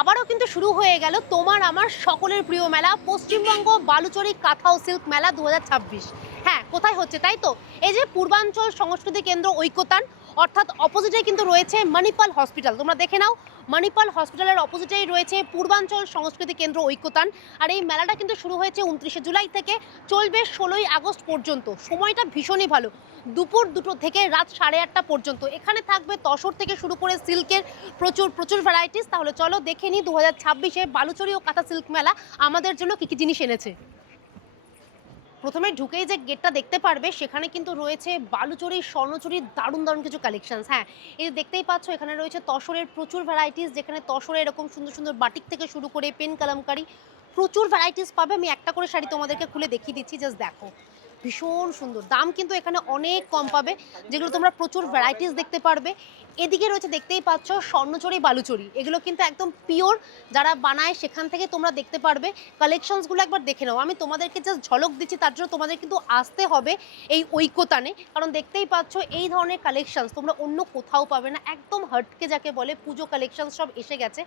আবারও কিন্তু শুরু হয়ে গেল তোমার আমার সকলের প্রিয় মেলা পশ্চিমবঙ্গ বালুচরী কাঁথা ও সিল্ক মেলা 2026। হ্যাঁ, কোথায় হচ্ছে তাই তো? এই যে পূর্বাঞ্চল সংস্কৃতি কেন্দ্র ঐক্যতান, অর্থাৎ অপোজিটে কিন্তু রয়েছে মণিপাল হসপিটাল। তোমরা দেখে নাও, মণিপাল হসপিটালের অপোজিটেই রয়েছে পূর্বাঞ্চল সংস্কৃতি কেন্দ্র ঐক্যতান। আর এই মেলাটা কিন্তু শুরু হয়েছে 29শে জুলাই থেকে, চলবে 16ই আগস্ট পর্যন্ত। সময়টা ভীষণই ভালো, দুপুর 2টো থেকে রাত 8:30 পর্যন্ত। এখানে থাকবে তসর থেকে শুরু করে সিল্কের প্রচুর প্রচুর ভ্যারাইটিস। তাহলে চলো দেখে নিই 2026-এ বালুচরী ও কাঁথা সিল্ক মেলা আমাদের জন্য কী কী জিনিস এনেছে। প্রথমে ঢুকেই যে গেটটা দেখতে পারবে, সেখানে কিন্তু রয়েছে বালুচরী স্বর্ণচুরির দারুণ দারুণ কিছু কালেকশনস। হ্যাঁ, এই যে দেখতেই পাচ্ছ, এখানে রয়েছে তসরের প্রচুর ভ্যারাইটিস, যেখানে তসরে এরকম সুন্দর সুন্দর বাটিক থেকে শুরু করে পেন কালামকারি প্রচুর ভ্যারাইটিস পাবে। আমি একটা করে শাড়ি তোমাদেরকে খুলে দেখিয়ে দিচ্ছি, জাস্ট দেখো, ভীষণ সুন্দর। দাম কিন্তু এখানে অনেক কম পাবে, যেগুলো তোমরা প্রচুর ভ্যারাইটিস দেখতে পারবে। এদিকে রয়েছে, দেখতেই পাচ্ছ, স্বর্ণচুরি বালুচরী, এগুলো কিন্তু একদম পিওর যারা বানায় সেখান থেকে তোমরা দেখতে পারবে। কালেকশনসগুলো একবার দেখে নাও। আমি তোমাদেরকে জাস্ট ঝলক দিচ্ছি, তার জন্য তোমাদের কিন্তু আসতে হবে এই ঐক্যতানে, কারণ দেখতেই পাচ্ছ এই ধরনের কালেকশনস তোমরা অন্য কোথাও পাবে না। একদম হটকে যাকে বলে, পুজো কালেকশন সব এসে গেছে।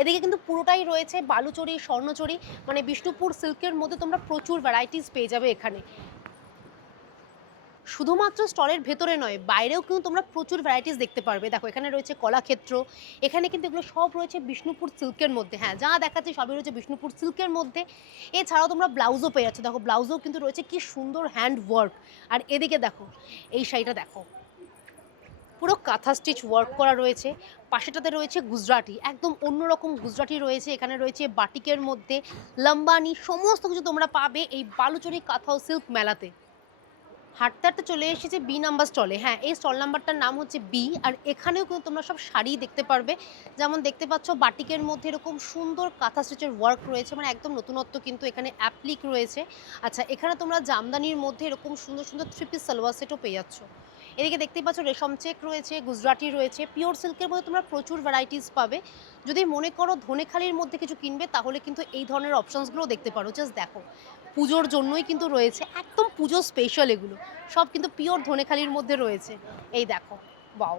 এদিকে কিন্তু পুরোটাই রয়েছে বালুচরী স্বর্ণচরী, মানে বিষ্ণুপুর সিল্কের মধ্যে তোমরা প্রচুর ভ্যারাইটিস পেয়ে যাবে এখানে। শুধুমাত্র স্টলের ভেতরে নয়, বাইরেও কিন্তু তোমরা প্রচুর ভ্যারাইটিস দেখতে পারবে। দেখো, এখানে রয়েছে কলাক্ষেত্র, এখানে কিন্তু এগুলো সব রয়েছে বিষ্ণুপুর সিল্কের মধ্যে। হ্যাঁ, যা দেখাচ্ছে সবই রয়েছে বিষ্ণুপুর সিল্কের মধ্যে। এছাড়াও তোমরা ব্লাউজও পেয়ে যাচ্ছ। দেখো, ব্লাউজও কিন্তু রয়েছে কি সুন্দর হ্যান্ড ওয়ার্ক। আর এদিকে দেখো, এই শাড়িটা দেখো, পুরো কাঁথা স্টিচ ওয়ার্ক করা রয়েছে। পাশেটাতে রয়েছে গুজরাটি, একদম অন্যরকম গুজরাটি রয়েছে। এখানে রয়েছে বাটিকের মধ্যে লম্বানি, সমস্ত কিছু তোমরা পাবে এই বালুচরী কাঁথা ও সিল্ক মেলাতে। হাঁটতে হাঁটতে চলে এসেছে বি নাম্বার স্টলে। হ্যাঁ, এই স্টল নাম্বারটার নাম হচ্ছে বি। আর এখানেও কিন্তু তোমরা সব শাড়ি দেখতে পারবে। যেমন দেখতে পাচ্ছ, বাটিকের মধ্যে এরকম সুন্দর কাঁথা স্টিচের ওয়ার্ক রয়েছে, মানে একদম নতুনত্ব কিন্তু এখানে অ্যাপ্লিক রয়েছে। আচ্ছা, এখানে তোমরা জামদানির মধ্যে এরকম সুন্দর সুন্দর 3 পিস সালোয়ার সেটও পেয়ে যাচ্ছ। এদিকে দেখতেই পাচ্ছ, রেশম চেক রয়েছে, গুজরাটি রয়েছে, পিওর সিল্কের মধ্যে তোমরা প্রচুর ভ্যারাইটিস পাবে। যদি মনে করো ধনেখালির মধ্যে কিছু কিনবে, তাহলে কিন্তু এই ধরনের অপশনসগুলোও দেখতে পারো। জাস্ট দেখো, পুজোর জন্যই কিন্তু রয়েছে, একদম পুজো স্পেশাল এগুলো সব কিন্তু পিওর ধনেখালির মধ্যে রয়েছে। এই দেখো, বাও,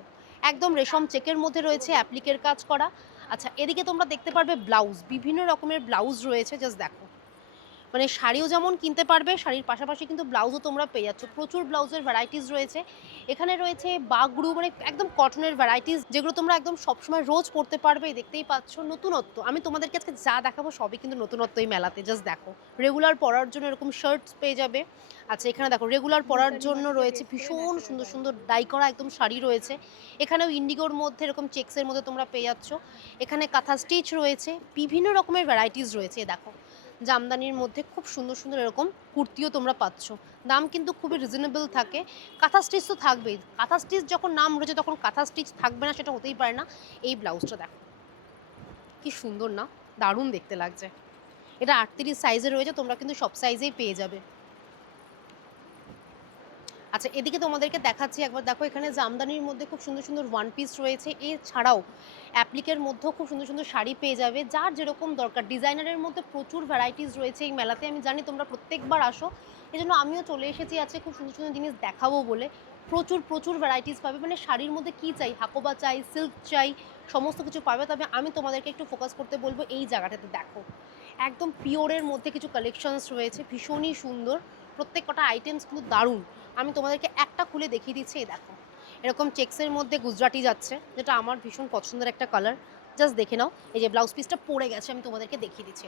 একদম রেশম চেকের মধ্যে রয়েছে, অ্যাপ্লিকের কাজ করা। আচ্ছা, এদিকে তোমরা দেখতে পারবে ব্লাউজ, বিভিন্ন রকমের ব্লাউজ রয়েছে। জাস্ট দেখো, মানে শাড়িও যেমন কিনতে পারবে, শাড়ির পাশাপাশি কিন্তু ব্লাউজও তোমরা পেয়ে যাচ্ছ। প্রচুর ব্লাউজের ভ্যারাইটিস রয়েছে। এখানে রয়েছে বাগরু, মানে একদম কটনের ভ্যারাইটিস, যেগুলো তোমরা একদম সবসময় রোজ পরতে পারবে। দেখতেই পাচ্ছ নতুনত্ব। আমি তোমাদেরকে আজকে যা দেখাবো সবই কিন্তু নতুনত্ব এই মেলাতে। জাস্ট দেখো, রেগুলার পরার জন্য এরকম শার্টস পেয়ে যাবে। আচ্ছা, এখানে দেখো, রেগুলার পরার জন্য রয়েছে ভীষণ সুন্দর সুন্দর ডাই করা একদম শাড়ি রয়েছে। এখানেও ইন্ডিগোর মধ্যে এরকম চেক্সের মধ্যে তোমরা পেয়ে যাচ্ছ। এখানে কাঁথা স্টিচ রয়েছে, বিভিন্ন রকমের ভ্যারাইটিস রয়েছে। দেখো, জামদানির মধ্যে খুব সুন্দর সুন্দর এরকম কুর্তিও তোমরা পাচ্ছ। দাম কিন্তু খুবই রিজনেবল থাকে। কাঁথা স্টিচ তো থাকবেই, কাঁথা স্টিচ যখন নাম রয়েছে তখন কাঁথা স্টিচ থাকবে না, সেটা হতেই পারে না। এই ব্লাউজটা দেখো, কি সুন্দর না, দারুণ দেখতে লাগছে। এটা 38 সাইজে রয়েছে, তোমরা কিন্তু সব সাইজেই পেয়ে যাবে। আচ্ছা, এদিকে তোমাদেরকে দেখাচ্ছি একবার। দেখো, এখানে জামদানির মধ্যে খুব সুন্দর সুন্দর ওয়ান পিস রয়েছে। এছাড়াও অ্যাপ্লিকের মধ্যেও খুব সুন্দর সুন্দর শাড়ি পেয়ে যাবে, যার যেরকম দরকার। ডিজাইনারের মধ্যে প্রচুর ভ্যারাইটিস রয়েছে এই মেলাতে। আমি জানি তোমরা প্রত্যেকবার আসো, এই জন্য আমিও চলে এসেছি আজকে খুব সুন্দর সুন্দর জিনিস দেখাবো বলে। প্রচুর প্রচুর ভ্যারাইটিস পাবে, মানে শাড়ির মধ্যে কী চাই, হাকোবা চাই, সিল্ক চাই, সমস্ত কিছু পাবে। তবে আমি তোমাদেরকে একটু ফোকাস করতে বলবো এই জায়গাটাতে। দেখো, একদম পিওরের মধ্যে কিছু কালেকশনস রয়েছে, ভীষণই সুন্দর। প্রত্যেক কটা আইটেমস কিন্তু দারুণ। আমি তোমাদেরকে একটা খুলে দেখিয়ে দিচ্ছি। এই দেখো, এরকম চেক্সের মধ্যে গুজরাটি যাচ্ছে, যেটা আমার ভীষণ পছন্দের একটা কালার। জাস্ট দেখে নাও, এই যে ব্লাউজ পিসটা পড়ে গেছে, আমি তোমাদেরকে দেখিয়ে দিচ্ছি।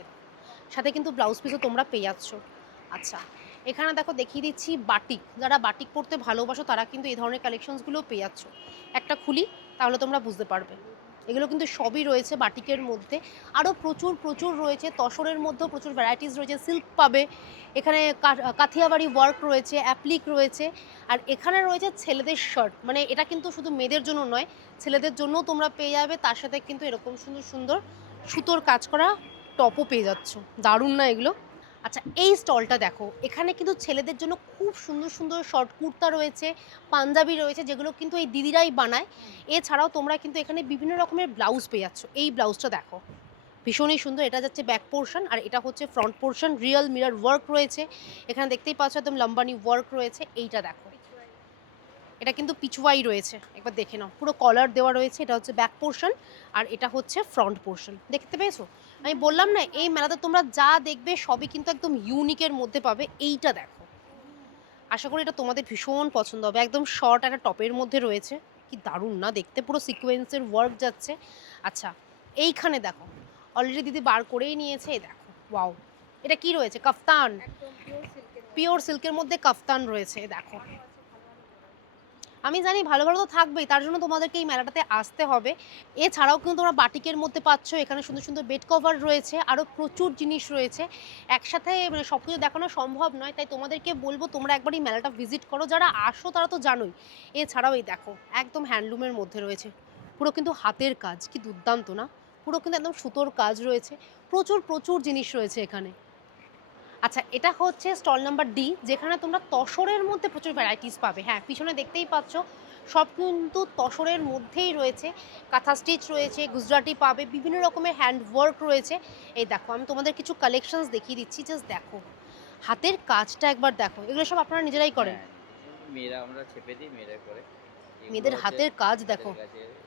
সাথে কিন্তু ব্লাউজ পিসও তোমরা পেয়ে যাচ্ছ। আচ্ছা, এখানে দেখো, দেখিয়ে দিচ্ছি বাটিক। যারা বাটিক পরতে ভালোবাসো তারা কিন্তু এই ধরনের কালেকশনসগুলোও পেয়ে যাচ্ছ। একটা খুলি, তাহলে তোমরা বুঝতে পারবে। এগুলো কিন্তু সবই রয়েছে বাটিকের মধ্যে। আরও প্রচুর প্রচুর রয়েছে, তসরের মধ্যেও প্রচুর ভ্যারাইটিস রয়েছে, সিল্ক পাবে। এখানে কাথিয়াবাড়ি ওয়ার্ক রয়েছে, অ্যাপ্লিক রয়েছে। আর এখানে রয়েছে ছেলেদের শার্ট, মানে এটা কিন্তু শুধু মেয়েদের জন্য নয়, ছেলেদের জন্যও তোমরা পেয়ে যাবে। তার সাথে কিন্তু এরকম সুন্দর সুন্দর সুতোর কাজ করা টপও পেয়ে যাচ্ছ। দারুণ না এগুলো? আচ্ছা, এই স্টলটা দেখো, এখানে কিন্তু ছেলেদের জন্য খুব সুন্দর সুন্দর শর্ট কুর্তা রয়েছে, পাঞ্জাবি রয়েছে, যেগুলো কিন্তু এই দিদিরাই বানায়। এছাড়াও তোমরা কিন্তু এখানে বিভিন্ন রকমের ব্লাউজ পেয়ে যাচ্ছ। এই ব্লাউজটা দেখো, ভীষণই সুন্দর। এটা যাচ্ছে ব্যাক পোর্শন, আর এটা হচ্ছে front portion. Real mirror work রয়েছে, এখানে দেখতেই পাচ্ছ একদম লম্বানি ওয়ার্ক রয়েছে। এইটা দেখো, এটা কিন্তু পিছুয়াই রয়েছে, একবার দেখে নাও, পুরো কলার দেওয়া রয়েছে। এটা হচ্ছে ব্যাক পোর্শন আর এটা হচ্ছে ফ্রন্ট পোর্শন, দেখতে পেয়েছো? আমি বললাম না, এই মেলাতে তোমরা যা দেখবে সবই কিন্তু একদম ইউনিকের মধ্যে পাবে। এইটা দেখো, আশা করি এটা তোমাদের ভীষণ পছন্দ হবে। একদম শর্ট একটা টপের মধ্যে রয়েছে, কি দারুণ না দেখতে, পুরো সিকোয়েন্সের ওয়ার্ক যাচ্ছে। আচ্ছা, এইখানে দেখো অলরেডি দিদি বার করেই নিয়েছে, এই দেখো, ওয়াও, এটা কি রয়েছে? কাফতান, পিওর সিল্কের মধ্যে কাফতান রয়েছে, দেখো। আমি জানি ভালো ভালো তো থাকবেই, তার জন্য তোমাদেরকে এই মেলাটাতে আসতে হবে। এছাড়াও কিন্তু তোমরা বাটিকের মধ্যে পাচ্ছ, এখানে সুন্দর সুন্দর বেড কভার রয়েছে, আরও প্রচুর জিনিস রয়েছে। একসাথে মানে সব কিছু দেখানো সম্ভব নয়, তাই তোমাদেরকে বলবো তোমরা একবার এই মেলাটা ভিজিট করো। যারা আসো তারা তো জানোই। এছাড়াও এই দেখো একদম হ্যান্ডলুমের মধ্যে রয়েছে, পুরো কিন্তু হাতের কাজ, কি দুর্দান্ত না? পুরো কিন্তু একদম সুতোর কাজ রয়েছে, প্রচুর প্রচুর জিনিস রয়েছে এখানে। আচ্ছা, এটা হচ্ছে স্টল নাম্বার ডি, যেখানে তোমরা তসরের মধ্যে প্রচুর ভ্যারাইটিস পাবে। হ্যাঁ, পিছনে দেখতেই পাচ্ছ সব কিন্তু তসরের মধ্যেই রয়েছে। কাঁথা স্টিচ রয়েছে, গুজরাটি পাবে, বিভিন্ন রকমের হ্যান্ড ওয়ার্ক রয়েছে। এই দেখো, আমি তোমাদের কিছু কালেকশনস দেখিয়ে দিচ্ছি, জাস্ট দেখো হাতের কাজটা একবার দেখো। এগুলো সব আপনারা নিজেরাই করেন? হ্যাঁ, মেয়েরা আমরা ছেপে দিই, মেয়েরা করে। মেয়েদের হাতের কাজ দেখো,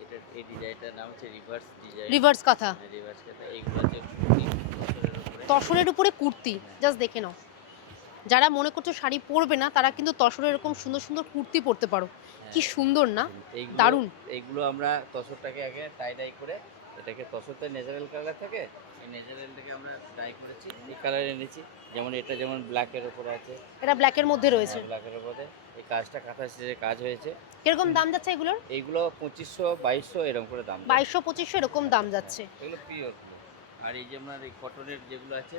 এটা এই ডিজাইনটার নাম হচ্ছে রিভার্স ডিজাইন। রিভার্স কাঁথা, রিভার্স কাঁথা, এইগুলো হচ্ছে কুর্তি, তসরের উপরে কুর্তি, জাস্ট দেখে নাও। যারা মনে করছো শাড়ি পরবে না, তারা কিন্তু তসরের এরকম সুন্দর সুন্দর কুর্তি পরতে পারো। কি সুন্দর না, দারুণ। এইগুলো আমরা তসরটাকে আগে টাই ডাই করে, এটাকে তসরটা ন্যাচারাল কালার থাকে, এই ন্যাচারালটাকে আমরা ডাই করেছি, এই কালারে এনেছি। যেমন এটা যেমন ব্ল্যাকের উপরে আছে, এটা ব্ল্যাকের মধ্যে রয়েছে, ব্ল্যাকের উপরে এই কাজটা কাঁথা স্টিচের কাজ হয়েছে। কিরকম দাম যাচ্ছে এগুলোর? এইগুলো 2500 2200 এরকম করে দাম, 2200 2500 এরকম দাম যাচ্ছে। এগুলো পিওর। আর এই যে আপনার এই কটনের যেগুলো আছে,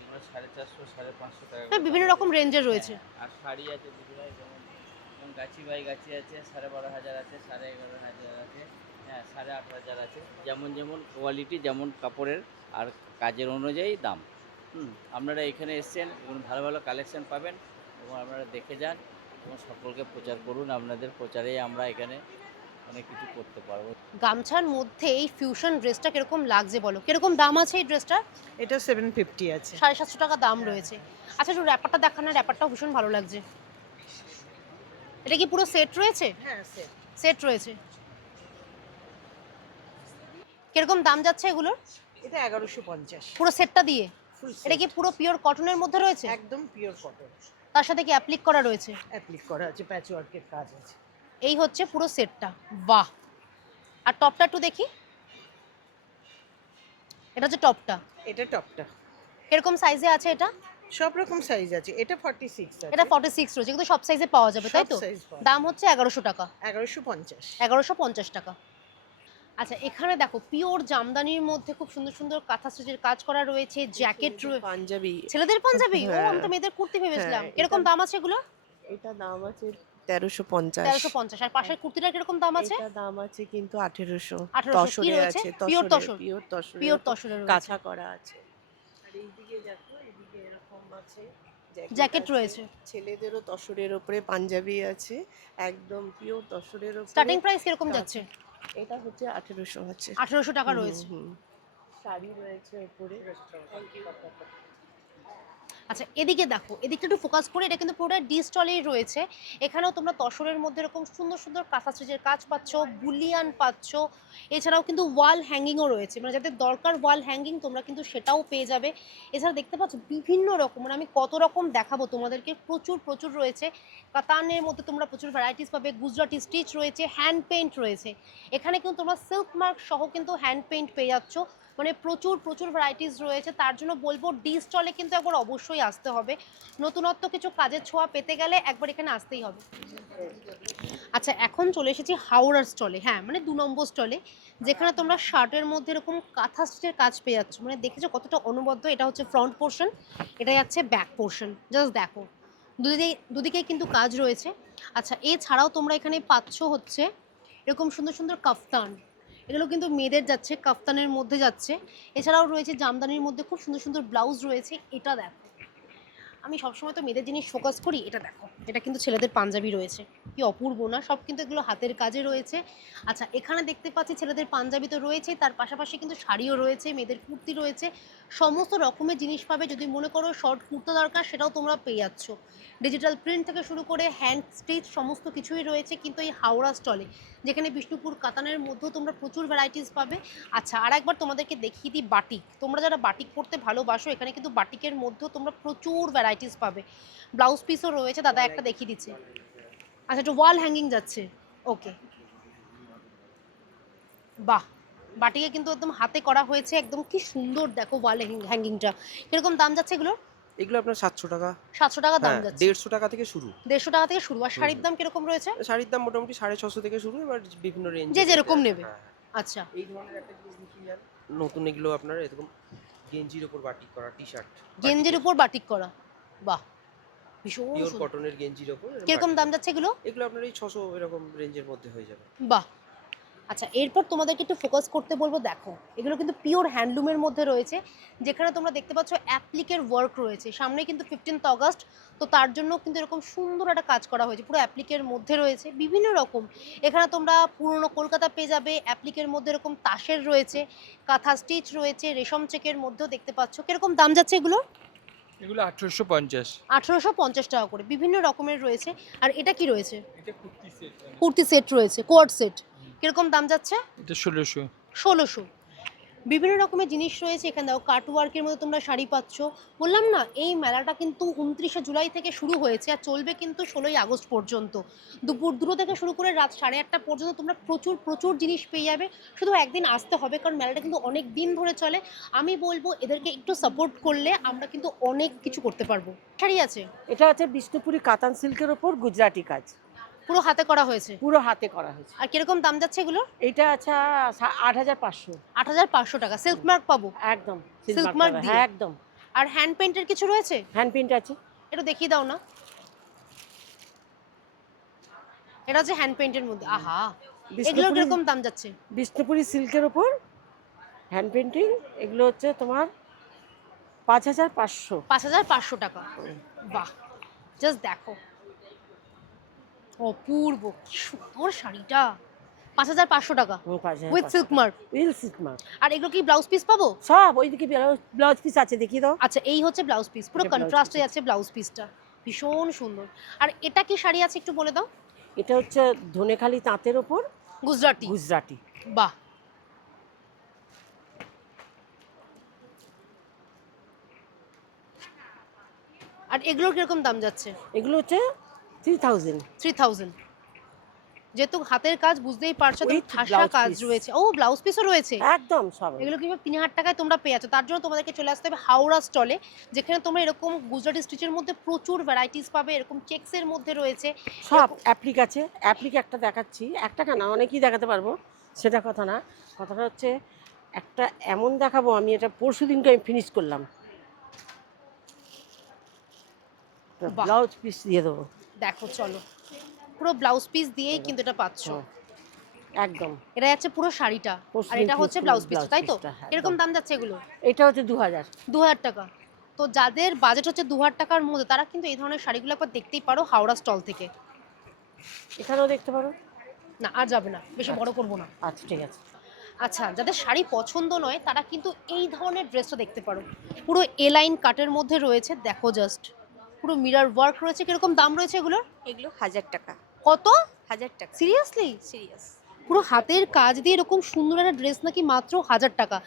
এগুলো 450 550 টাকা হ্যাঁ, বিভিন্ন রকম রেঞ্জের রয়েছে। আর শাড়ি আছে বিভিন্ন, যেমন যেমন গাছি বাই গাছি আছে 12,500 আছে, 11,500 আছে, হ্যাঁ 8,500 আছে। যেমন যেমন কোয়ালিটি, যেমন কাপড়ের আর কাজের অনুযায়ী দাম। আপনারা এখানে এসছেন এবং ভালো ভালো কালেকশন পাবেন, এবং আপনারা দেখে যান এবং সকলকে প্রচার করুন। আপনাদের প্রচারেই আমরা এখানে অনেক কিছু করতে পারবো। গামছার মধ্যে এই ফিউশন ড্রেসটা কিরকম লাগছে বলো? কিরকম দাম আছে এই ড্রেসটার? এটা 750 আছে। 750 টাকা দাম রয়েছে। আচ্ছা, একটু র্যাপারটা দেখান না, র্যাপারটাও ভীষণ ভালো লাগছে। এটা কি পুরো সেট রয়েছে? হ্যাঁ, সেট। সেট রয়েছে। কিরকম দাম যাচ্ছে এগুলোর? এটা 1150 পুরো সেটটা দিয়ে? Full set. এটা কি পুরো পিওর কটনের মধ্যে রয়েছে? একদম পিওর কটন। তার সাথে কি অ্যাপ্লিক করা রয়েছে? অ্যাপ্লিক করা আছে, প্যাচ ওয়ার্কের কাজ আছে। এই হচ্ছে পুরো সেটটা, বাহ। আর টপটা একটু দেখি, এটা হচ্ছে টপটা। এটা টপটা। কিরকম সাইজে আছে এটা? সব রকম সাইজ আছে। এটা 46 আছে। এটা 46 রয়েছে, কিন্তু সব সাইজে পাওয়া যাবে, তাই তো? সব size পাওয়া দাম হচ্ছে 1100 টাকা। 1150। 1150 টাকা। আচ্ছা, এখানে দেখো পিওর জামদানির মধ্যে খুব সুন্দর সুন্দর কাঁথা স্টিচের কাজ করা রয়েছে, জ্যাকেট, পাঞ্জাবি। ছেলেদের পাঞ্জাবি। ও, হ্যাঁ। আমি তো মেয়েদের কুর্তি ভেবেছিলাম। হ্যাঁ, কিরকম দাম আছে এগুলো? এটা দাম আছে 1350। 1350। আর পাশের কুর্তিটার কিরকম দাম আছে? এটা দাম আছে কিন্তু 1800। 1800 কি তসরে রয়েছে? আছে, পিওর তসর, পিওর তসরে, পিওর তসরের রয়েছে। কাঁথা করা আছে। আর এইদিকে দেখো, এইদিকে এরকম আছে, জ্যাকেট আছে। রয়েছে। ছেলেদেরও তসরের উপরে পাঞ্জাবি আছে, একদম পিওর তসরের উপরে। স্টার্টিং প্রাইস কিরকম যাচ্ছে? এটা হচ্ছে 1800 আছে। 1800 টাকা রয়েছে। শাড়ি রয়েছে উপরে। আচ্ছা, এদিকে দেখো, এদিকটা একটু ফোকাস করে, এটা কিন্তু পুরোটা ডি স্টলেই রয়েছে। এখানেও তোমরা তসরের মধ্যে এরকম সুন্দর সুন্দর কাঁথা স্টিচের কাজ পাচ্ছ, বুলিয়ান পাচ্ছ। এছাড়াও কিন্তু ওয়াল হ্যাঙ্গিংও রয়েছে, মানে যাদের দরকার ওয়াল হ্যাঙ্গিং তোমরা কিন্তু সেটাও পেয়ে যাবে। এছাড়া দেখতে পাচ্ছ বিভিন্ন রকম, মানে আমি কত রকম দেখাবো তোমাদেরকে, প্রচুর প্রচুর রয়েছে। কাতানের মধ্যে তোমরা প্রচুর ভ্যারাইটিস পাবে, গুজরাটি স্টিচ রয়েছে, হ্যান্ড পেইন্ট রয়েছে। এখানে কিন্তু তোমরা সিল্ক মার্ক সহ কিন্তু হ্যান্ড পেইন্ট পেয়ে যাচ্ছ, মানে প্রচুর প্রচুর ভ্যারাইটিস রয়েছে। তার জন্য বলবো ডি স্টলে কিন্তু একবার অবশ্যই আসতে হবে। নতুনত্ব কিছু কাজের ছোঁয়া পেতে গেলে একবার এখানে আসতেই হবে। আচ্ছা, এখন চলে এসেছি হাওড়ার স্টলে, হ্যাঁ মানে 2 নম্বর স্টলে, যেখানে তোমরা শার্টের মধ্যে এরকম কাঁথা স্টিচের কাজ পেয়ে যাচ্ছ। মানে দেখেছো কতটা অনবদ্য? এটা হচ্ছে ফ্রন্ট পোর্শন, এটা যাচ্ছে ব্যাক পোর্শন, জাস্ট দেখো দুদিকেই কিন্তু কাজ রয়েছে। আচ্ছা, এছাড়াও তোমরা এখানে পাচ্ছ হচ্ছে এরকম সুন্দর সুন্দর কাফতান, এগুলো কিন্তু মেয়েদের যাচ্ছে, কাফতানের মধ্যে যাচ্ছে। এছাড়াও রয়েছে জামদানির মধ্যে খুব সুন্দর সুন্দর ব্লাউজ রয়েছে, এটা দেখো। আমি সবসময় তো মেয়েদের জিনিস ফোকাস করি, এটা দেখো, এটা কিন্তু ছেলেদের পাঞ্জাবি রয়েছে, কি অপূর্ব না, সব কিন্তু এগুলো হাতের কাজে রয়েছে। আচ্ছা এখানে দেখতে পাচ্ছি ছেলেদের পাঞ্জাবি তো রয়েছে, তার পাশাপাশি কিন্তু শাড়িও রয়েছে, মেয়েদের কুর্তি রয়েছে, সমস্ত রকমের জিনিস পাবে। যদি মনে করো শর্ট কুর্তা দরকার সেটাও তোমরা পেয়ে যাচ্ছ। ডিজিটাল প্রিন্ট থেকে শুরু করে হ্যান্ড স্টিচ সমস্ত কিছুই রয়েছে কিন্তু এই হাওড়া স্টলে, যেখানে বিষ্ণুপুর কাতানের মধ্যেও তোমরা প্রচুর ভ্যারাইটিস পাবে। আচ্ছা আর একবার তোমাদেরকে দেখিয়ে দিই বাটিক, তোমরা যারা বাটিক পরতে ভালোবাসো এখানে কিন্তু বাটিকের মধ্যেও তোমরা প্রচুর ভ্যারাইটিস পাবে। ব্লাউজ পিসও রয়েছে, দাদা একটা দেখিয়ে দিচ্ছে। আচ্ছা একটু ওয়াল হ্যাঙ্গিং যাচ্ছে, ওকে, বাহ, বাটিকে কিন্তু একদম হাতে করা হয়েছে, একদম কি সুন্দর দেখো ওয়াল হ্যাঙ্গিংটা। কিরকম দাম যাচ্ছে এগুলো? এগুলো আপনার 700 টাকা। 700 টাকা দাম হ্যাঁ, যাচ্ছে, 150 টাকা থেকে শুরু। 150 টাকা থেকে শুরু। আর শাড়ির দাম কিরকম রয়েছে? শাড়ির দাম মোটামুটি 650 থেকে শুরু, এবার বিভিন্ন রেঞ্জ যে যেরকম নেবে। আচ্ছা এই ধরনের একটা জিনিস দেখিয়ে যান। নতুন এগুলো আপনার এরকম গেঞ্জির উপর বাটিক করা টি-শার্ট, গেঞ্জির উপর বাটিক করা, বাহ ভীষণ পিওর সুন্দর। কটনের গেঞ্জির উপর এরকম কিরকম বাটিক দাম করা। যাচ্ছে এগুলো? এগুলো আপনার এই 600 এরকম রেঞ্জের মধ্যে হয়ে যাবে। বাহ। আচ্ছা এরপর তোমাদেরকে একটু ফোকাস করতে বলবো, দেখো এগুলো কিন্তু পিওর হ্যান্ডলুমের মধ্যে রয়েছে, যেখানে তোমরা দেখতে পাচ্ছ অ্যাপ্লিকের ওয়ার্ক রয়েছে। সামনে কিন্তু 15th অগস্ট, তো তার জন্য কিন্তু এরকম সুন্দর একটা কাজ করা হয়েছে, পুরো অ্যাপ্লিকের মধ্যে রয়েছে বিভিন্ন রকম। এখানে তোমরা পুরনো কলকাতা পেয়ে যাবে, অ্যাপ্লিকের মধ্যে এরকম তাসের রয়েছে, কাঁথা স্টিচ রয়েছে, রেশম চেকের মধ্যেও দেখতে পাচ্ছ। কিরকম দাম যাচ্ছে এগুলো? এগুলো 1850। 1850 টাকা করে, বিভিন্ন রকমের রয়েছে। আর এটা কি রয়েছে? এটা কুর্তি সেট। কুর্তি সেট রয়েছে, কোয়ার্ড সেট, কিরকম দাম যাচ্ছে? এটা 1600। 1600। বিভিন্ন রকমের জিনিস রয়েছে এখানে। দেখো কাট ওয়ার্কের মধ্যে তোমরা শাড়ি পাচ্ছ। বললাম না এই মেলাটা কিন্তু 29শে জুলাই থেকে শুরু হয়েছে আর চলবে কিন্তু 16ই আগস্ট পর্যন্ত। দুপুর 2 থেকে শুরু করে রাত 8:30 পর্যন্ত তোমরা প্রচুর প্রচুর জিনিস পেয়ে যাবে। শুধু একদিন আসতে হবে, কারণ মেলাটা কিন্তু অনেক দিন ধরে চলে। আমি বলবো এদেরকে একটু সাপোর্ট করলে আমরা কিন্তু অনেক কিছু করতে পারবো। শাড়ি আছে, এটা হচ্ছে বিষ্ণুপুরি কাতান সিল্কের ওপর গুজরাটি কাজ, পুরো হাতে করা হয়েছে। পুরো হাতে করা হয়েছে। আর কিরকম দাম যাচ্ছে এগুলো? এটা আছে 8500। 8500 টাকা। সিল্ক মার্ক পাবো? একদম Silk mark দিয়ে? হ্যাঁ একদম। আর হ্যান্ড পেইন্টের কিছু রয়েছে? হ্যান্ড প্রিন্ট আছে। একটু দেখিয়ে দাও না। এটা হচ্ছে হ্যান্ড পেইন্টের মধ্যে, আহা এগুলোর বিষ্ণুপুরি কিরকম দাম যাচ্ছে? বিষ্ণুপুরি সিল্কের ওপর হ্যান্ড পেন্টিং, এগুলো হচ্ছে তোমার 5500। 5500 টাকা। বাহ, জাস্ট দেখো অপূর্ব, কি সুন্দর শাড়িটা। 5500 টাকা with silk mark. Will silk mark. আর এগুলো কি ব্লাউজ পিস পাবো? সব ওইদিকে ব্লাউজ পিস আছে, দেখিয়ে দাও। আচ্ছা এই হচ্ছে ব্লাউজ পিস, পুরো এটা blouse কন্ট্রাস্টে piece যাচ্ছে ব্লাউজ পিসটা, ভীষণ সুন্দর। আর এটা কি শাড়ি আছে একটু বলে দাও? এটা হচ্ছে ধনেখালি তাঁতের ওপর গুজরাটি। গুজরাটি। বাহ, আর এগুলোর কিরকম দাম যাচ্ছে? এগুলো হচ্ছে 3000। 3000। যেহেতু হাতের কাজ বুঝতেই পারছো, তো With ঠাসা blouse কাজ piece। রয়েছে। ও ব্লাউজ পিসও রয়েছে। একদম সব এগুলো কিন্তু 3000 টাকায় তোমরা পেয়ে যাচ্ছ। তার জন্য তোমাদেরকে চলে আসতে হবে হাওড়া স্টলে, যেখানে তোমরা এরকম গুজরাটি স্টিচের মধ্যে প্রচুর ভ্যারাইটিস পাবে। এরকম চেক্সের মধ্যে রয়েছে সব অ্যাপ্লিক আছে। অ্যাপ্লিক একটা দেখাচ্ছি, একটা কেন অনেকই দেখাতে পারবো, সেটা কথা না। কথাটা হচ্ছে একটা এমন দেখাবো, আমি এটা পরশু দিনকে আমি ফিনিশ করলাম। বাহ। ব্লাউজ পিস দিয়ে দেবো। দেখো চলো, পুরো ব্লাউজ পিস দিয়েই কিন্তু এটা পাচ্ছ। একদম এটা যাচ্ছে পুরো শাড়িটা, পরশু আর দিন এটা finish হচ্ছে করলাম ব্লাউজ পিস, blouse তাই তো? piece টা, হ্যাঁ, এরকম একদম। দাম যাচ্ছে এগুলো? এটা হচ্ছে 2000। 2000 টাকা। তো যাদের বাজেট হচ্ছে 2000 টাকার মধ্যে, তারা কিন্তু এই ধরনের শাড়িগুলো একবার দেখতেই পারো হাওড়া স্টল থেকে। এখানেও দেখতে পারো। না আর যাবে না, বেশি বড় করবো না। আচ্ছা ঠিক আছে। আচ্ছা যাদের শাড়ি পছন্দ নয় তারা কিন্তু এই ধরনের ড্রেসটা দেখতে পারো, পুরো এ লাইন কাটের মধ্যে রয়েছে। দেখো জাস্ট পুরো মিরর ওয়ার্ক রয়েছে। কিরকম দাম রয়েছে এগুলোর? এগুলো 1000 টাকা। কত? 1000 টাকা সিরিয়াসলি? সিরিয়াস। পুরো হাতের কাজ দিয়ে এরকম সুন্দর একটা ড্রেস নাকি মাত্র 1000 টাকা।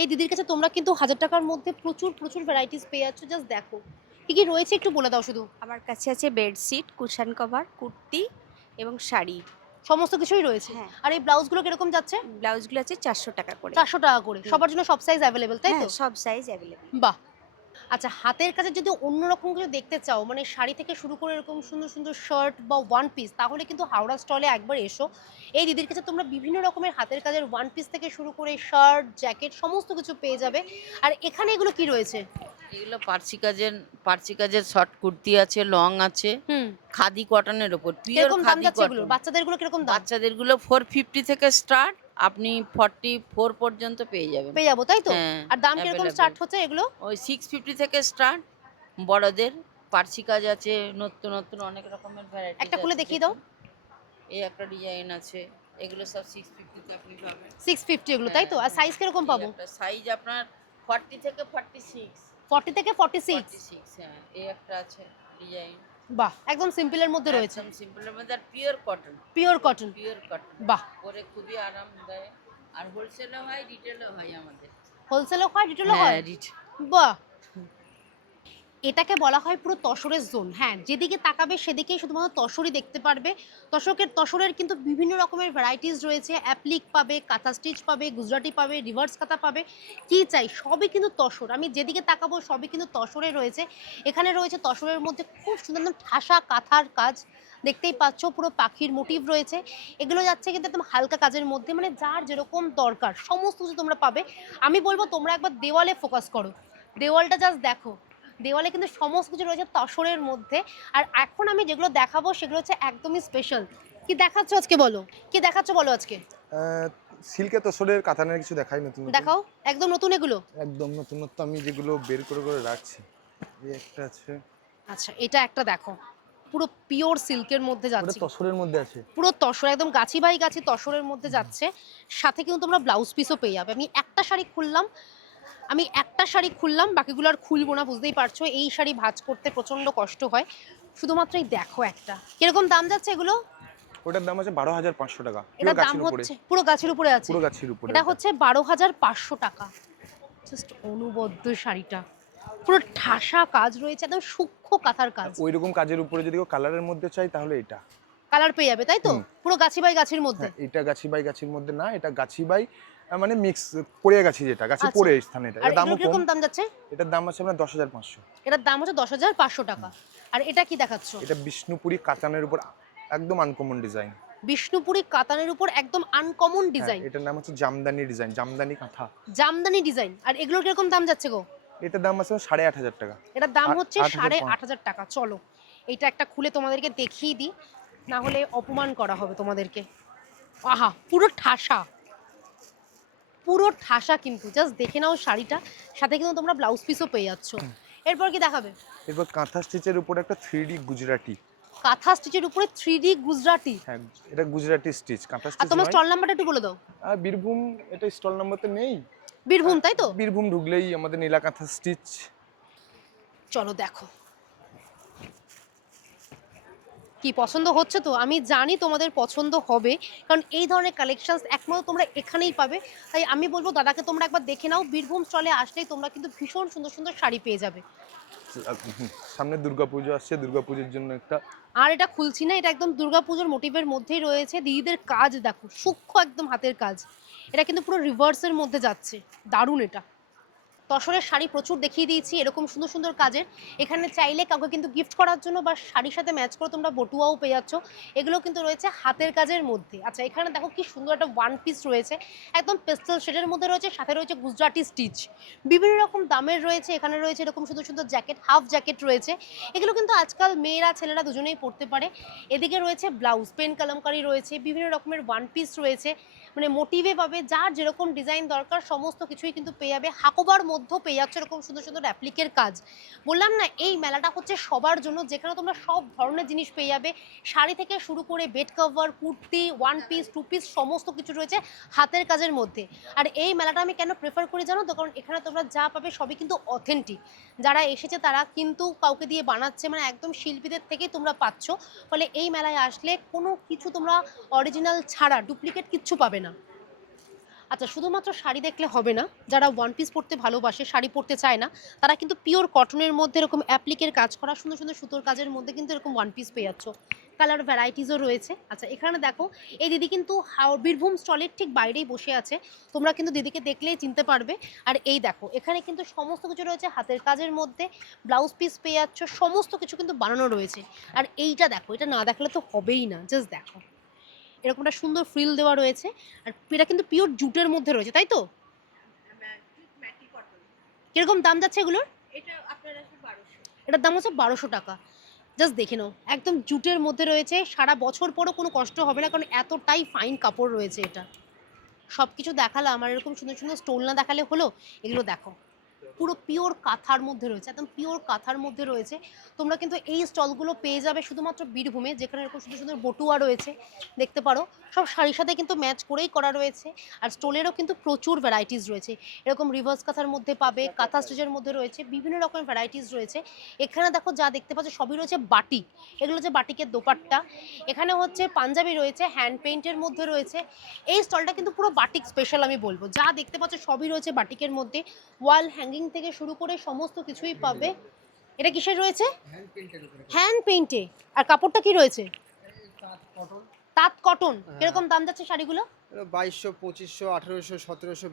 এই দিদির কাছে তোমরা কিন্তু 1000 টাকার মধ্যে প্রচুর প্রচুর ভ্যারাইটিস পেয়ে যাচ্ছ। জাস্ট দেখো কি কি রয়েছে একটু বলে দাও শুধু। আমার কাছে আছে বেডশিট, কুশন কভার, কুর্তি এবং শাড়ি। সমস্ত কিছুই রয়েছে। হ্যাঁ। আর এই ব্লাউজগুলো কিরকম যাচ্ছে? ব্লাউজগুলো আছে 400 টাকা করে। 400 টাকা করে। সবার জন্য সব সাইজ অ্যাভেলেবেল, তাই তো? হ্যাঁ, সব সাইজ অ্যাভেলেবল। বাহ। আচ্ছা হাতের কাছে যদি অন্যরকম কিছু দেখতে চাও, মানে শাড়ি থেকে শুরু করে এরকম সুন্দর সুন্দর শার্ট বা ওয়ান পিস, তাহলে কিন্তু হাওড়া স্টলে একবার এসো। এই দিদির কাছে তোমরা বিভিন্ন রকমের হাতের কাজের ওয়ান পিস থেকে শুরু করে শার্ট, জ্যাকেট সমস্ত কিছু পেয়ে যাবে। আর এখানে এগুলো কি রয়েছে? এগুলো পার্সি কাজের শর্ট কুর্তি আছে, লং আছে, খাদি কটনের ওপর, পিওর কিরকম দাম খাদি যাচ্ছে কটন। এগুলো? বাচ্চাদের গুলো কিরকম দাম? বাচ্চাদের গুলো 450 থেকে স্টার্ট, আপনি 44 পর্যন্ত পেয়ে যাবেন। পেয়ে যাবো, তাই তো? হ্যাঁ, আর দাম কিরকম available। স্টার্ট হচ্ছে এগুলো? ওই 650 থেকে স্টার্ট বড়দের, পার্সি কাজ আছে, নতুন নতুন অনেক রকমের ভ্যারাইটি। একটা খুলে দেখিয়ে দাও। এই একটা ডিজাইন আছে, এগুলো সব 650 তে আপনি পাবেন। 650 এগুলো তাই তো? আর সাইজ কিরকম পাবো? সাইজ আপনার 40 থেকে 46। 40 থেকে 46। 46, হ্যাঁ। এই একটা আছে ডিজাইন। বাহ, একদম সিম্পলের মধ্যে রয়েছে। একদম সিম্পলের মধ্যে, আর pure cotton. Pure cotton. Pure cotton, বাহ, পরে খুবই আরামদায়ক। আর হোলসেলও হয়, রিটেলও হয় আমাদের। হোলসেলও হয়, রিটেলও হয়। বাহ, এটাকে বলা হয় পুরো তসরের জোন। হ্যাঁ, যেদিকে তাকাবে সেদিকেই শুধুমাত্র তসরই দেখতে পারবে। তসরের কিন্তু বিভিন্ন রকমের ভ্যারাইটিস রয়েছে। অ্যাপ্লিক পাবে, কাঁথা স্টিচ পাবে, গুজরাটি পাবে, রিভার্স কাঁথা পাবে, কি চাই সবই কিন্তু তসর। আমি যেদিকে তাকাবো সবই কিন্তু তসরে রয়েছে। এখানে রয়েছে তসরের মধ্যে খুব সুন্দর একদম ঠাসা কাঁথার কাজ, দেখতেই পাচ্ছ পুরো পাখির মোটিভ রয়েছে। এগুলো যাচ্ছে কিন্তু একদম হালকা কাজের মধ্যে, মানে যার যেরকম দরকার সমস্ত কিছু তোমরা পাবে। আমি বলবো তোমরা একবার দেওয়ালে ফোকাস করো, দেওয়ালটা জাস্ট দেখো, দেওয়ালে কিন্তু সমস্ত কিছু রয়েছে তসরের মধ্যে। আর এখন আমি যেগুলো দেখাবো সেগুলো হচ্ছে একদমই স্পেশাল। কি দেখাচ্ছ আজকে বলো, কি দেখাচ্ছ বলো আজকে? সিল্কে তসরের কাতানের কিছু দেখাই নতুন নতুন। দেখাও, একদম নতুন এগুলো। একদম নতুনত্ব আমি যেগুলো বের করে করে রাখছি। এই একটা আছে, আচ্ছা এটা একটা দেখো, পুরো পিওর সিল্কের মধ্যে ওটা যাচ্ছে, তসরের মধ্যে আছে। পুরো তসর একদম গাছি বাই গাছি তসরের মধ্যে যাচ্ছে। সাথে কিন্তু তোমরা ব্লাউজ পিসও পেয়ে যাবে। আমি একটা শাড়ি খুললাম, বাকিগুলো আর খুলবো না, বুঝতেই পারছো এই শাড়ি ভাঁজ করতে প্রচন্ড কষ্ট হয়। শুধুমাত্রই দেখো একটা, কিরকম দাম যাচ্ছে এগুলো? ওটার দাম আছে 12,500 টাকা। এটা দাম হচ্ছে পুরো গাছের উপরে আছে, পুরো গাছের উপরে এটা হচ্ছে 12,500 টাকা। জাস্ট অনুবদ্ধ শাড়িটা, পুরো ঠাসা কাজ রয়েছে, একদম সূক্ষ্ম কাঁথার কাজ। ওই রকম কাজের উপরে যদি কেউ কালারের মধ্যে চাই তাহলে এটা কালার পেয়ে যাবে তাই তো? পুরো গাছি বাই গাছির মধ্যে। হ্যাঁ, এটা গাছি বাই গাছির মধ্যে না, এটা গাছি বাই মানে মিক্স পড়ে গাছি, যেটা গাছি আচ্ছা। পড়ে স্থানে। এটা আর দামও এগুলো কিরকম কম। দাম যাচ্ছে? এটার দাম আছে আপনার 10,500। এটার দাম হচ্ছে 10,500 টাকা। আর এটা কি দেখাচ্ছ? এটা বিষ্ণুপুরি কাতানের উপর একদম আনকমন ডিজাইন। বিষ্ণুপুরি কাতানের উপর একদম আনকমন ডিজাইন। এটার নাম হচ্ছে জামদানি ডিজাইন, জামদানি কাঁথা। জামদানি ডিজাইন। আর এগুলোর কিরকম দাম যাচ্ছে গো? এটার দাম আছে 8,500 টাকা। এটার দাম হচ্ছে 8,500 8,500 টাকা। চলো এটা একটা খুলে তোমাদেরকে দেখিয়ে দিই, না হলে অপমান করা হবে তোমাদেরকে। আহা, পুরো ঠাসা, পুরো ঠাসা কিন্তু জাস্ট দেখে নাও শাড়িটা। সাথে কিন্তু তোমরা ব্লাউজ পিসও পেয়ে যাচ্ছ। এরপর কি দেখাবে? এরপর কাঁথা স্টিচের উপর একটা 3D গুজরাটি। কাঁথা স্টিচের উপরে 3D গুজরাটি। হ্যাঁ, এটা গুজরাটি স্টিচ, কাঁথা আর স্টিচ তোমার নয়। স্টল নাম্বারটা একটু বলে দাও। বীরভূম, এটা স্টল নাম্বার তো নেই। বীরভূম তাই তো? বীরভূম ঢুকলেই আমাদের নীলা কাঁথা স্টিচ। চলো দেখো কি পছন্দ হচ্ছে তো? আমি জানি তোমাদের পছন্দ হবে, কারণ এই ধরনের কালেকশনস একমাত্র তোমরা এখানেই পাবে। তাই আমি বলবো দাদাকে তোমরা একবার দেখে নাও, বীরভূম স্টলে আসলেই তোমরা কিন্তু ভীষণ সুন্দর সুন্দর শাড়ি পেয়ে যাবে। সামনে দুর্গাপুজো আসছে, দুর্গাপুজোর জন্য একটা। আর এটা খুলছি না, এটা একদম দুর্গাপুজোর মোটিভের মধ্যেই রয়েছে। দিদিদের কাজ দেখো, সূক্ষ্ম একদম হাতের কাজ। এটা কিন্তু পুরো রিভার্সের মধ্যে যাচ্ছে, দারুণ। এটা তসরের শাড়ি প্রচুর দেখিয়ে দিয়েছি এরকম সুন্দর সুন্দর কাজের। এখানে চাইলে কাউকে কিন্তু গিফট করার জন্য বা শাড়ির সাথে ম্যাচ করে তোমরা বটুয়াও পেয়ে যাচ্ছ। এগুলো কিন্তু রয়েছে হাতের কাজের মধ্যে। আচ্ছা এখানে দেখো কি সুন্দর একটা ওয়ান পিস রয়েছে, একদম পেস্টেল শেডের মধ্যে রয়েছে, সাথে রয়েছে গুজরাটি স্টিচ। বিভিন্ন রকম দামের রয়েছে। এখানে রয়েছে এরকম সুন্দর সুন্দর জ্যাকেট, হাফ জ্যাকেট রয়েছে। এগুলো কিন্তু আজকাল মেয়েরা ছেলেরা দুজনেই পরতে পারে। এদিকে রয়েছে ব্লাউজ, পেন কালামকারি রয়েছে, বিভিন্ন রকমের ওয়ান পিস রয়েছে, মানে মোটিভে পাবে, যার যেরকম ডিজাইন দরকার সমস্ত কিছুই কিন্তু পেয়ে যাবে। হাকোবার মধ্যেও পেয়ে যাচ্ছে এরকম সুন্দর সুন্দর অ্যাপ্লিকের কাজ। বললাম না এই মেলাটা হচ্ছে সবার জন্য, যেখানে তোমরা সব ধরনের জিনিস পেয়ে যাবে। শাড়ি থেকে শুরু করে bed cover, kurti, one piece, two piece সমস্ত কিছু রয়েছে হাতের কাজের মধ্যে। আর এই মেলাটা আমি কেন প্রেফার করি জানো তো? কারণ এখানে তোমরা যা পাবে সবই কিন্তু অথেন্টিক। যারা এসেছে তারা কিন্তু কাউকে দিয়ে বানাচ্ছে, মানে একদম শিল্পীদের থেকেই তোমরা পাচ্ছ। ফলে এই মেলায় আসলে কোনো কিছু তোমরা অরিজিনাল ছাড়া ডুপ্লিকেট কিচ্ছু পাবে না। আচ্ছা শুধুমাত্র শাড়ি দেখলে হবে না, যারা ওয়ান পিস পরতে ভালোবাসে, শাড়ি পরতে চায় না, তারা কিন্তু পিওর কটনের মধ্যে এরকম অ্যাপ্লিকের কাজ করা সুন্দর সুন্দর সুতোর কাজের মধ্যে কিন্তু এরকম ওয়ান পিস পেয়ে যাচ্ছ। কালার ভ্যারাইটিসও রয়েছে। আচ্ছা এখানে দেখো এই দিদি কিন্তু বীরভূম স্টলের ঠিক বাইরেই বসে আছে, তোমরা কিন্তু দিদিকে দেখলেই চিনতে পারবে। আর এই দেখো এখানে কিন্তু সমস্ত কিছু রয়েছে হাতের কাজের মধ্যে, ব্লাউজ পিস পেয়ে যাচ্ছ, সমস্ত কিছু কিন্তু বানানো রয়েছে। আর এইটা দেখো, এটা না দেখলে তো হবেই না, জাস্ট দেখো এরকম একটা সুন্দর ফ্রিল দেওয়া রয়েছে। আর এটা কিন্তু পিওর জুটের মধ্যে রয়েছে তাই তো? কিরকম দাম যাচ্ছে এগুলোর? এটার দাম হচ্ছে 1200 টাকা। জাস্ট দেখে নাও, একদম জুটের মধ্যে রয়েছে, সারা বছর পরও কোনো কষ্ট হবে না, কারণ এতটাই ফাইন কাপড় রয়েছে। এটা সব কিছু দেখালাম, আমার এরকম সুন্দর সুন্দর স্টোল না দেখালে হলো। এগুলো দেখো, পুরো পিওর কাঁথার মধ্যে রয়েছে, একদম পিওর কাঁথার মধ্যে রয়েছে। তোমরা কিন্তু এই স্টলগুলো পেয়ে যাবে শুধুমাত্র বীরভূমে, যেখানে এরকম সুন্দর সুন্দর বটুয়া রয়েছে, দেখতে পারো সব শাড়ির সাথে কিন্তু ম্যাচ করেই করা রয়েছে। আর স্টোলেরও কিন্তু প্রচুর ভ্যারাইটিস রয়েছে, এরকম রিভার্স কাঁথার মধ্যে পাবে, কাঁথা স্টিচের মধ্যে রয়েছে, বিভিন্ন রকমের ভ্যারাইটিস রয়েছে। এখানে দেখো যা দেখতে পাচ্ছ সবই রয়েছে বাটিক, এগুলো হচ্ছে বাটিকের দোপাট্টা। এখানে হচ্ছে পাঞ্জাবি রয়েছে, হ্যান্ড পেইন্টের মধ্যে রয়েছে। এই স্টলটা কিন্তু পুরো বাটিক স্পেশাল আমি বলবো, যা দেখতে পাচ্ছ সবই রয়েছে বাটিকের মধ্যে। ওয়াল হ্যাঙ্গিং থেকে শুরু করে সমস্ত কিছুই পাবে। এটা কিসের রয়েছে? হ্যান্ড পেইন্টে। আর কাপড়টা কি রয়েছে? তাঁত কটন। কিরকম দাম যাচ্ছে শাড়িগুলো? 2200, 2500, 1800, 1700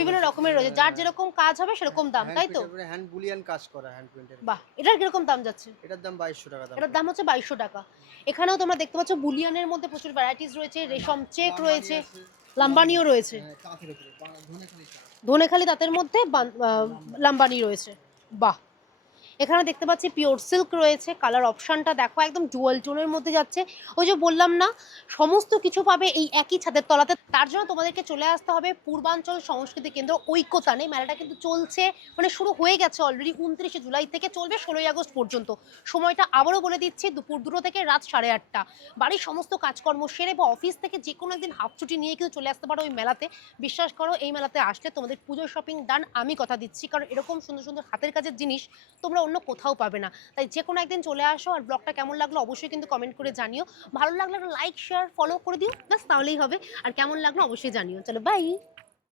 বিভিন্ন রকমের রয়েছে, যার যেরকম কাজ হবে সেরকম দাম, তাই তো? হ্যান্ড বুলিয়ান কাজ করা হ্যান্ড প্রিন্টের। বাহ, এটার কিরকম দাম যাচ্ছে? এটার দাম 2200 টাকা দাম। এটার দাম হচ্ছে 2200 টাকা। এখানেও তোমরা দেখতে পাচ্ছ বুলিয়ানের মধ্যে প্রচুর ভ্যারাইটিস রয়েছে, রেশম চেক রয়েছে, লাম্বানিও রয়েছে, কাঁথের উপরে ধনেখালি ধনেখালি তাঁতের মধ্যে লাম্বানি রয়েছে। বাহ, এখানে দেখতে পাচ্ছি পিওর সিল্ক রয়েছে, কালার অপশানটা দেখো একদম ডুয়াল টোনের মধ্যে যাচ্ছে। ওই যে বললাম না, সমস্ত কিছু পাবে এই একই ছাদের তলাতে। তার জন্য তোমাদেরকে চলে আসতে হবে পূর্বাঞ্চল সংস্কৃতি কেন্দ্র ঐক্যতানে। মেলাটা কিন্তু চলছে, মানে শুরু হয়ে গেছে অলরেডি, 29শে জুলাই থেকে চলবে 16ই আগস্ট পর্যন্ত। সময়টা আবারও বলে দিচ্ছি, দুপুর 2টো থেকে রাত 8:30। বাড়ির সমস্ত কাজকর্ম সেরে বা অফিস থেকে যে কোনো একদিন হাফ ছুটি নিয়ে কিন্তু চলে আসতে পারো ওই মেলাতে। বিশ্বাস করো, এই মেলাতে আসলে তোমাদের পুজোর শপিং ডান, আমি কথা দিচ্ছি, কারণ এরকম সুন্দর সুন্দর হাতের কাজের জিনিস তোমরা অন্য কোথাও পাবে না। তাই যে কোনো একদিন চলে আসো। আর ব্লগটা কেমন লাগলো অবশ্যই কিন্তু কমেন্ট করে জানিও। ভালো লাগলে লাইক শেয়ার ফলো করে দিও, ব্যাস তাহলেই হবে। আর কেমন লাগলো অবশ্যই জানিও। চলো বাই।